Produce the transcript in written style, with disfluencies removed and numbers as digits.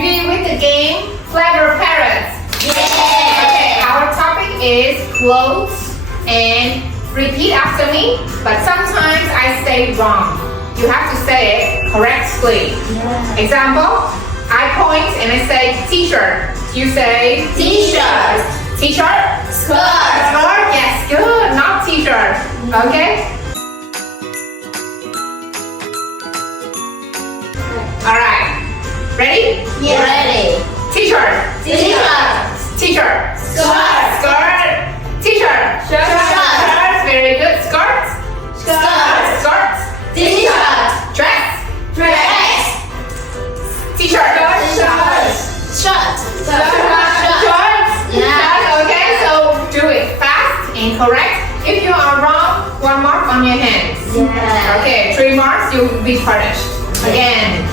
begin with the game Clever Parrots. Okay, our topic is clothes and repeat after me, but sometimes I say wrong. You have to say it correctly. Example, I point and I say t-shirt. You say T-shirt. T-shirt? Skirt. Skirt? Yes, good. Not t-shirt. Okay? Alright. Ready? Yeah. Ready. T-shirt. T-shirt. T-shirt. Skirt. Skirt. T-shirt. Shirt. Very good. Skirt. Skirt. Skirt. T-shirt. Dress. Dress. T-shirt. Shirt. Shirt. Shorts. Yeah. Okay, so do it fast and correct. If you are wrong, 1 mark on your hands. Yeah. Okay, 3 marks, you'll be punished. Again.